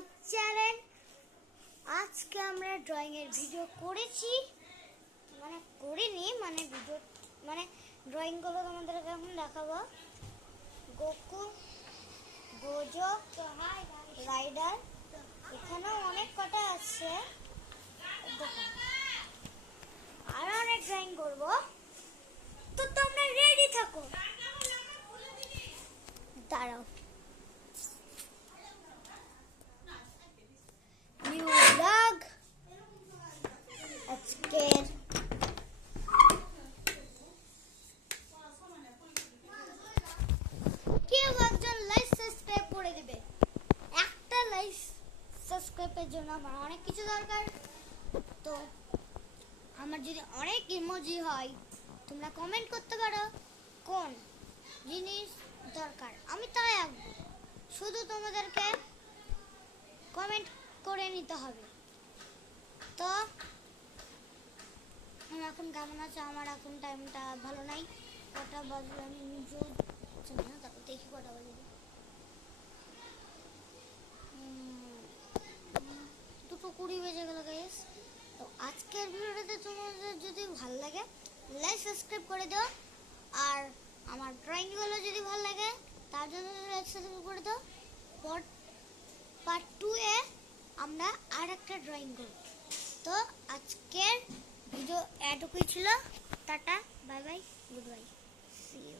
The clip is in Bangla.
My channel. আজকে আমরা ড্রয়িং এর ভিডিও করেছি, করিনি, ভিডিও ড্রয়িং গুলো তোমাদেরকে এখন দেখাবো। গোকু, গোজো, রাইডার, এখানেও অনেক কটা আছে, আরো অনেক ড্রয়িং করব, তো তোমরা রেডি থাকো। দাঁড়াও, নিউ ব্লগ আজকের কেউ একজন লাইক সাবস্ক্রাইব করে দিবে। একটা লাইক সাবস্ক্রাইবের জন্য আমার অনেক কিছু দরকার, তো আমার যদি অনেক ইমোজি হয় তোমরা কমেন্ট করতে পারো কোন জিনিস দরকার, আমি তাই আঁকবো। শুধু তোমাদেরকে কমেন্ট করে নিতে হবে। তো আমি এখন কেমন আছে, আমার এখন টাইমটা ভালো নাই, কটা বাজবে আমি নিজেও জানি না, তারপর দেখি কটা বাজবে। 2:20 বেজে গেল গাইস। তো আজকের ভিডিওটাতে তোমাদের যদি ভালো লাগে লাইক সাবস্ক্রাইব করে দিও, আর আমার ড্রয়িংগুলো যদি ভালো লাগে তার জন্য লাইক সাবস্ক্রাইব করে দিও। পার্ট 2 এ আমরা আর একটা ড্রয়িং করব। তো আজকের ভিডিও এটুকুই ছিল। Tata, bye bye, good bye, see you.